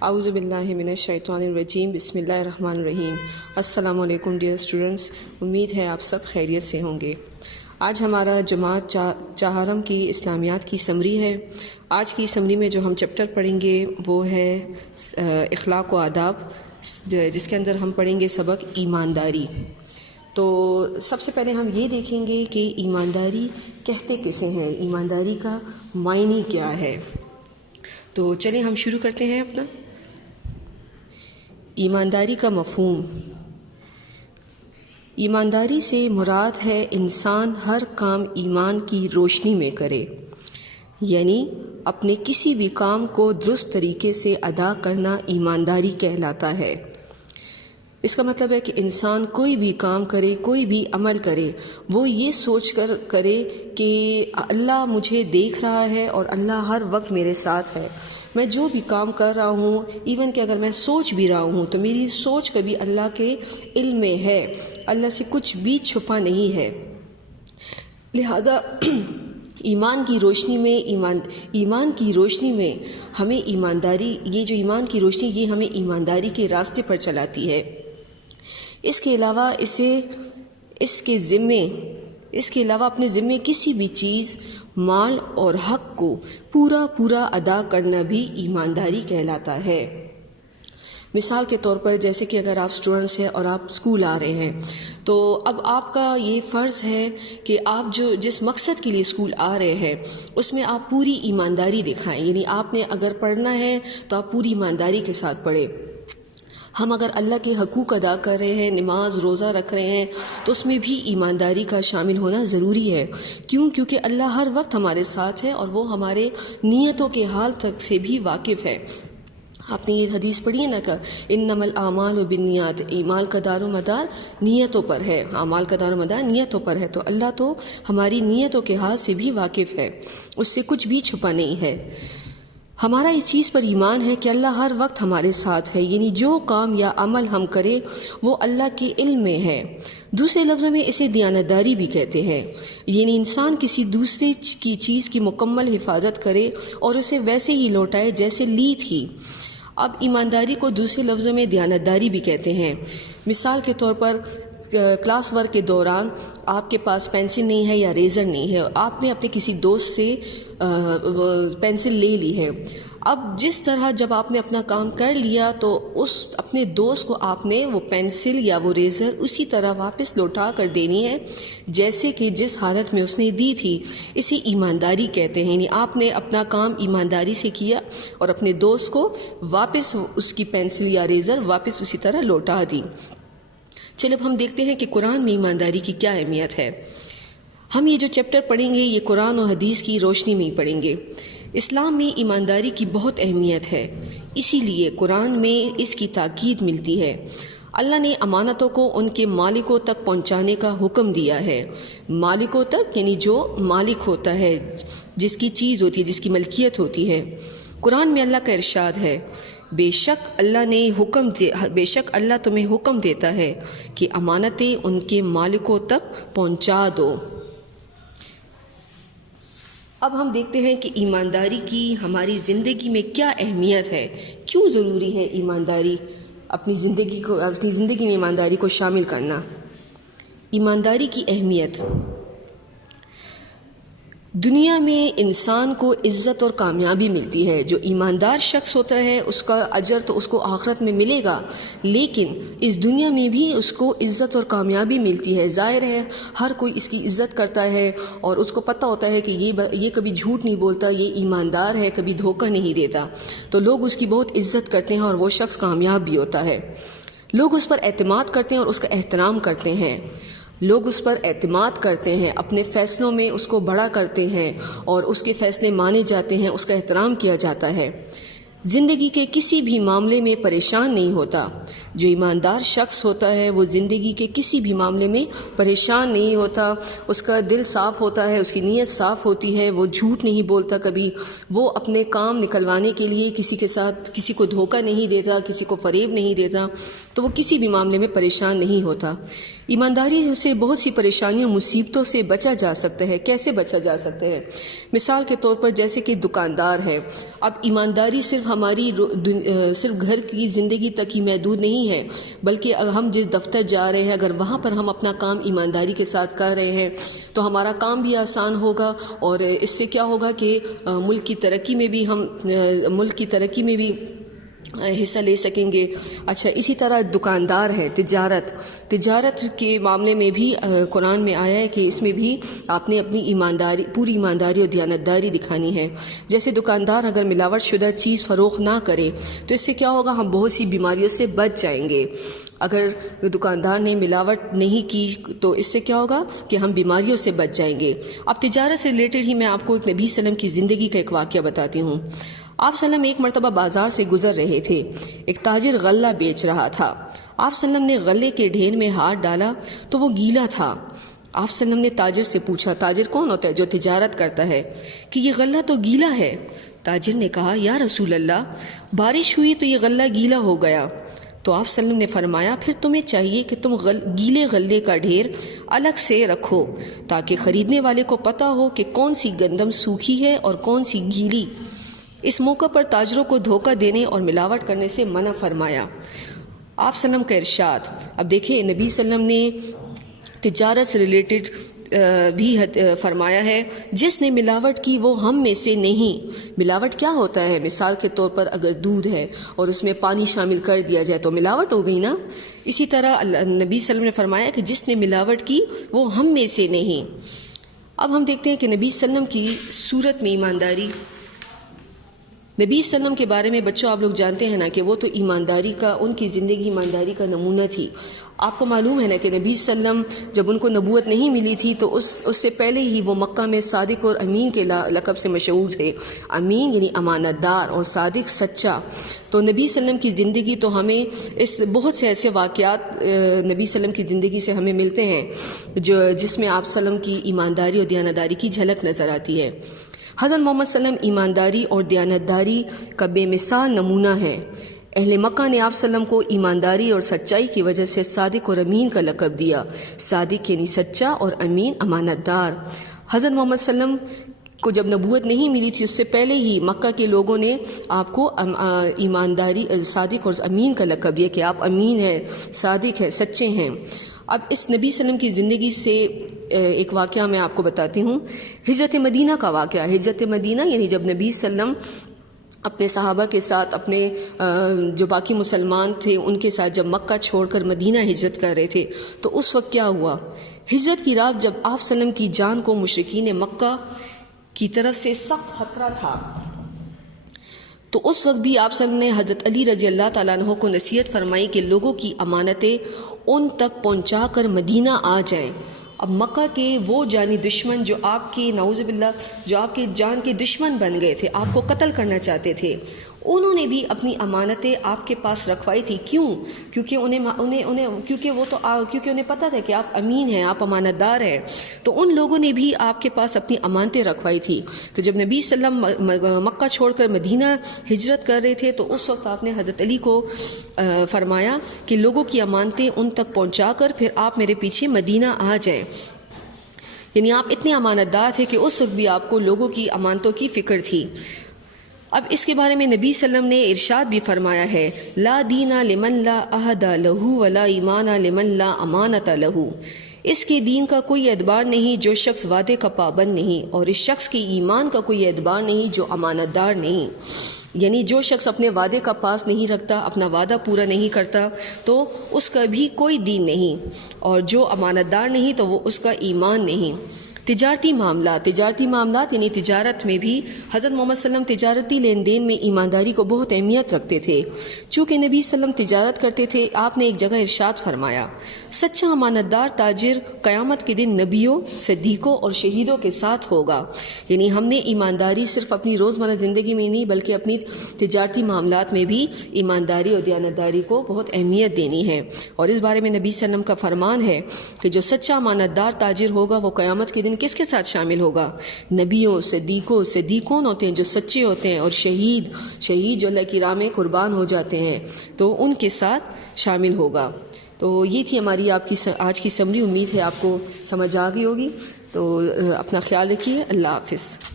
اعوذ باللہ من الشیطان الرجیم، بسم اللہ الرحمن الرحیم۔ السلام علیکم ڈیئر اسٹوڈنٹس، امید ہے آپ سب خیریت سے ہوں گے۔ آج ہمارا جماعت چہارم کی اسلامیات کی سمری ہے۔ آج کی سمری میں جو ہم چیپٹر پڑھیں گے وہ ہے اخلاق و آداب، جس کے اندر ہم پڑھیں گے سبق ایمانداری۔ تو سب سے پہلے ہم یہ دیکھیں گے کہ ایمانداری کہتے کسے ہیں، ایمانداری کا معنی کیا ہے۔ تو چلیں ہم شروع کرتے ہیں اپنا۔ ایمانداری کا مفہوم۔ ایمانداری سے مراد ہے انسان ہر کام ایمان کی روشنی میں کرے، یعنی اپنے کسی بھی کام کو درست طریقے سے ادا کرنا ایمانداری کہلاتا ہے۔ اس کا مطلب ہے کہ انسان کوئی بھی کام کرے، کوئی بھی عمل کرے، وہ یہ سوچ کر کرے کہ اللہ مجھے دیکھ رہا ہے اور اللہ ہر وقت میرے ساتھ ہے۔ میں جو بھی کام کر رہا ہوں، ایون کہ اگر میں سوچ بھی رہا ہوں تو میری سوچ کبھی اللہ کے علم میں ہے، اللہ سے کچھ بھی چھپا نہیں ہے۔ لہذا ایمان کی روشنی میں ہمیں ایمانداری، یہ جو ایمان کی روشنی، یہ ہمیں ایمانداری کے راستے پر چلاتی ہے۔ اس کے علاوہ اس کے علاوہ اپنے ذمے کسی بھی چیز، مال اور حق کو پورا ادا کرنا بھی ایمانداری کہلاتا ہے۔ مثال کے طور پر جیسے کہ اگر آپ اسٹوڈنٹس ہیں اور آپ اسکول آ رہے ہیں، تو اب آپ کا یہ فرض ہے کہ آپ جس مقصد کے لیے اسکول آ رہے ہیں اس میں آپ پوری ایمانداری دکھائیں، یعنی آپ نے اگر پڑھنا ہے تو آپ پوری ایمانداری کے ساتھ پڑھیں۔ ہم اگر اللہ کے حقوق ادا کر رہے ہیں، نماز روزہ رکھ رہے ہیں، تو اس میں بھی ایمانداری کا شامل ہونا ضروری ہے۔ کیونکہ اللہ ہر وقت ہمارے ساتھ ہے اور وہ ہمارے نیتوں کے حال تک سے بھی واقف ہے۔ آپ نے یہ حدیث پڑھی ہے نا کہ انما الاعمال بالنیات، اعمال کا دار و مدار نیتوں پر ہے، اعمال کا دار و مدار نیتوں پر ہے۔ تو اللہ تو ہماری نیتوں کے حال سے بھی واقف ہے، اس سے کچھ بھی چھپا نہیں ہے۔ ہمارا اس چیز پر ایمان ہے کہ اللہ ہر وقت ہمارے ساتھ ہے، یعنی جو کام یا عمل ہم کریں وہ اللہ کے علم میں ہے۔ دوسرے لفظوں میں اسے دیانتداری بھی کہتے ہیں، یعنی انسان کسی دوسرے کی چیز کی مکمل حفاظت کرے اور اسے ویسے ہی لوٹائے جیسے لی تھی۔ اب ایمانداری کو دوسرے لفظوں میں دیانتداری بھی کہتے ہیں۔ مثال کے طور پر کلاس ورک کے دوران آپ کے پاس پینسل نہیں ہے یا ریزر نہیں ہے، آپ نے اپنے کسی دوست سے پینسل لے لی ہے۔ اب جس طرح جب آپ نے اپنا کام کر لیا تو اس اپنے دوست کو آپ نے وہ پینسل یا وہ ریزر اسی طرح واپس لوٹا کر دینی ہے جیسے کہ جس حالت میں اس نے دی تھی۔ اسے ایمانداری کہتے ہیں، یعنی آپ نے اپنا کام ایمانداری سے کیا اور اپنے دوست کو واپس اس کی پینسل یا ریزر واپس اسی طرح لوٹا دی۔ چلو اب ہم دیکھتے ہیں کہ قرآن میں ایمانداری کی کیا اہمیت ہے۔ ہم یہ جو چیپٹر پڑھیں گے یہ قرآن و حدیث کی روشنی میں ہی پڑھیں گے۔ اسلام میں ایمانداری کی بہت اہمیت ہے، اسی لیے قرآن میں اس کی تاکید ملتی ہے۔ اللہ نے امانتوں کو ان کے مالکوں تک پہنچانے کا حکم دیا ہے۔ مالکوں تک یعنی جو مالک ہوتا ہے، جس کی چیز ہوتی ہے، جس کی ملکیت ہوتی ہے۔ قرآن میں اللہ کا ارشاد ہے، بے شک اللہ تمہیں حکم دیتا ہے کہ امانتیں ان کے مالکوں تک پہنچا دو۔ اب ہم دیکھتے ہیں کہ ایمانداری کی ہماری زندگی میں کیا اہمیت ہے، کیوں ضروری ہے ایمانداری، اپنی زندگی میں ایمانداری کو شامل کرنا۔ ایمانداری کی اہمیت۔ دنیا میں انسان کو عزت اور کامیابی ملتی ہے۔ جو ایماندار شخص ہوتا ہے اس کا اجر تو اس کو آخرت میں ملے گا، لیکن اس دنیا میں بھی اس کو عزت اور کامیابی ملتی ہے۔ ظاہر ہے ہر کوئی اس کی عزت کرتا ہے اور اس کو پتہ ہوتا ہے کہ یہ کبھی جھوٹ نہیں بولتا، یہ ایماندار ہے، کبھی دھوکہ نہیں دیتا، تو لوگ اس کی بہت عزت کرتے ہیں اور وہ شخص کامیاب بھی ہوتا ہے۔ لوگ اس پر اعتماد کرتے ہیں اور اس کا احترام کرتے ہیں۔ لوگ اس پر اعتماد کرتے ہیں، اپنے فیصلوں میں اس کو بڑا کرتے ہیں اور اس کے فیصلے مانے جاتے ہیں، اس کا احترام کیا جاتا ہے۔ زندگی کے کسی بھی معاملے میں پریشان نہیں ہوتا۔ جو ایماندار شخص ہوتا ہے وہ زندگی کے کسی بھی معاملے میں پریشان نہیں ہوتا، اس کا دل صاف ہوتا ہے، اس کی نیت صاف ہوتی ہے، وہ جھوٹ نہیں بولتا کبھی، وہ اپنے کام نکلوانے کے لیے کسی کے ساتھ کسی کو دھوکہ نہیں دیتا، کسی کو فریب نہیں دیتا، تو وہ کسی بھی معاملے میں پریشان نہیں ہوتا۔ ایمانداری سے بہت سی پریشانیوں مصیبتوں سے بچا جا سکتا ہے۔ کیسے بچا جا سکتا ہے؟ مثال کے طور پر جیسے کہ دکاندار ہے، اب ایمانداری صرف ہماری صرف گھر کی زندگی تک ہی محدود نہیں ہے، بلکہ ہم جس دفتر جا رہے ہیں اگر وہاں پر ہم اپنا کام ایمانداری کے ساتھ کر رہے ہیں تو ہمارا کام بھی آسان ہوگا، اور اس سے کیا ہوگا کہ ملک کی ترقی میں بھی حصہ لے سکیں گے۔ اچھا، اسی طرح دکاندار ہے، تجارت کے معاملے میں بھی قرآن میں آیا ہے کہ اس میں بھی آپ نے اپنی پوری ایمانداری اور دیانتداری دکھانی ہے۔ جیسے دکاندار اگر ملاوٹ شدہ چیز فروخت نہ کرے تو اس سے کیا ہوگا، ہم بہت سی بیماریوں سے بچ جائیں گے۔ اگر دکاندار نے ملاوٹ نہیں کی تو اس سے کیا ہوگا کہ ہم بیماریوں سے بچ جائیں گے۔ اب تجارت سے ریلیٹڈ ہی میں آپ کو ایک نبی صلی اللہ علیہ وسلم کی زندگی کا ایک واقعہ بتاتی ہوں۔ آپ صلی اللہ علیہ وسلم ایک مرتبہ بازار سے گزر رہے تھے، ایک تاجر غلہ بیچ رہا تھا۔ آپ صلی اللہ علیہ وسلم نے غلے کے ڈھیر میں ہاتھ ڈالا تو وہ گیلا تھا۔ آپ صلی اللہ علیہ وسلم نے تاجر سے پوچھا، تاجر کون ہوتا ہے؟ جو تجارت کرتا ہے، کہ یہ غلہ تو گیلا ہے۔ تاجر نے کہا، یا رسول اللہ، بارش ہوئی تو یہ غلہ گیلا ہو گیا۔ تو آپ صلی اللہ علیہ وسلم نے فرمایا، پھر تمہیں چاہیے کہ تم گیلے غلے کا ڈھیر الگ سے رکھو تاکہ خریدنے والے کو پتہ ہو کہ کون سی گندم سوکھی ہے اور کون سی گیلی۔ اس موقع پر تاجروں کو دھوکہ دینے اور ملاوٹ کرنے سے منع فرمایا۔ آپ صلی اللہ علیہ وسلم کا ارشاد، اب دیکھیں نبی صلی اللہ علیہ وسلم نے تجارت سے ریلیٹڈ بھی فرمایا ہے، جس نے ملاوٹ کی وہ ہم میں سے نہیں۔ ملاوٹ کیا ہوتا ہے؟ مثال کے طور پر اگر دودھ ہے اور اس میں پانی شامل کر دیا جائے تو ملاوٹ ہو گئی نا۔ اسی طرح نبی صلی اللہ علیہ وسلم نے فرمایا کہ جس نے ملاوٹ کی وہ ہم میں سے نہیں۔ اب ہم دیکھتے ہیں کہ نبی صلی اللہ علیہ وسلم کی صورت میں ایمانداری، نبی صلی اللہ علیہ وسلم کے بارے میں بچوں آپ لوگ جانتے ہیں نا کہ وہ تو ایمانداری کا، ان کی زندگی ایمانداری کا نمونہ تھی۔ آپ کو معلوم ہے نا کہ نبی صلی اللہ علیہ وسلم جب ان کو نبوت نہیں ملی تھی تو اس سے پہلے ہی وہ مکہ میں صادق اور امین کے لقب سے مشہور تھے۔ امین یعنی امانت دار اور صادق سچا۔ تو نبی صلی اللہ علیہ وسلم کی زندگی تو ہمیں بہت سے ایسے واقعات نبی صلی اللہ علیہ وسلم کی زندگی سے ہمیں ملتے ہیں جس میں آپ صلی اللہ علیہ وسلم کی ایمانداری اور دیانتداری کی جھلک نظر آتی ہے۔ حضرت محمد صلی اللہ علیہ وسلم ایمانداری اور دیانتداری کا بے مثال نمونہ ہے۔ اہل مکہ نے آپ صلی اللہ علیہ وسلم کو ایمانداری اور سچائی کی وجہ سے صادق اور امین کا لقب دیا۔ صادق یعنی سچا اور امین امانت دار۔ حضرت محمد صلی اللہ علیہ وسلم کو جب نبوت نہیں ملی تھی اس سے پہلے ہی مکہ کے لوگوں نے آپ کو ایمانداری، صادق اور امین کا لقب دیا کہ آپ امین ہیں، صادق ہیں، سچے ہیں۔ اب اس نبی صلی اللہ علیہ وسلم کی زندگی سے ایک واقعہ میں آپ کو بتاتی ہوں، ہجرت مدینہ کا واقعہ۔ ہجرت مدینہ یعنی جب نبی صلی اللہ علیہ وسلم اپنے صحابہ کے ساتھ، اپنے جو باقی مسلمان تھے ان کے ساتھ جب مکہ چھوڑ کر مدینہ ہجرت کر رہے تھے تو اس وقت کیا ہوا؟ ہجرت کی رات جب آپ صلی اللہ علیہ وسلم کی جان کو مشرکین مکہ کی طرف سے سخت خطرہ تھا تو اس وقت بھی آپ صلی اللہ علیہ وسلم نے حضرت علی رضی اللہ تعالیٰ عنہ کو نصیحت فرمائی کہ لوگوں کی امانتیں ان تک پہنچا کر مدینہ آ جائیں۔ اب مکہ کے وہ جانی دشمن جو آپ کے نعوذ باللہ جو آپ کے جان کے دشمن بن گئے تھے، آپ کو قتل کرنا چاہتے تھے، انہوں نے بھی اپنی امانتیں آپ کے پاس رکھوائی تھی۔ کیوں؟ کیونکہ انہیں پتہ تھا کہ آپ امین ہیں، آپ امانت دار ہیں، تو ان لوگوں نے بھی آپ کے پاس اپنی امانتیں رکھوائی تھی۔ تو جب نبی صلی اللہ علیہ وسلم مکہ چھوڑ کر مدینہ ہجرت کر رہے تھے تو اس وقت آپ نے حضرت علی کو فرمایا کہ لوگوں کی امانتیں ان تک پہنچا کر پھر آپ میرے پیچھے مدینہ آ جائیں۔ یعنی آپ اتنے امانت دار تھے کہ اس وقت بھی آپ کو لوگوں کی امانتوں کی فکر تھی۔ اب اس کے بارے میں نبی صلی اللہ علیہ وسلم نے ارشاد بھی فرمایا ہے، لا دینا لمن لا عہد لہ ولا ایمان لمن لا امانت لہ۔ اس کے دین کا کوئی اعتبار نہیں جو شخص وعدے کا پابند نہیں، اور اس شخص کے ایمان کا کوئی اعتبار نہیں جو امانت دار نہیں۔ یعنی جو شخص اپنے وعدے کا پاس نہیں رکھتا، اپنا وعدہ پورا نہیں کرتا تو اس کا بھی کوئی دین نہیں، اور جو امانت دار نہیں تو وہ اس کا ایمان نہیں۔ تجارتی معاملات یعنی تجارت میں بھی حضرت محمد صلی اللہ علیہ وسلم تجارتی لین دین میں ایمانداری کو بہت اہمیت رکھتے تھے۔ چونکہ نبی صلی اللہ علیہ وسلم تجارت کرتے تھے، آپ نے ایک جگہ ارشاد فرمایا، سچا امانت دار تاجر قیامت کے دن نبیوں، صدیقوں اور شہیدوں کے ساتھ ہوگا۔ یعنی ہم نے ایمانداری صرف اپنی روزمرہ زندگی میں نہیں بلکہ اپنی تجارتی معاملات میں بھی ایمانداری اور دیانتداری کو بہت اہمیت دینی ہے۔ اور اس بارے میں نبی صلی اللہ علیہ وسلم کا فرمان ہے کہ جو سچا امانت دار تاجر ہوگا وہ قیامت کے دن کس کے ساتھ شامل ہوگا؟ نبیوں، صدیقوں۔ صدیق کون ہوتے ہیں؟ جو سچے ہوتے ہیں، اور شہید جو اللہ کی راہ میں قربان ہو جاتے ہیں، تو ان کے ساتھ شامل ہوگا۔ تو یہ تھی ہماری آج کی سمری۔ امید ہے آپ کو سمجھ آ گئی ہوگی۔ تو اپنا خیال رکھیے۔ اللہ حافظ۔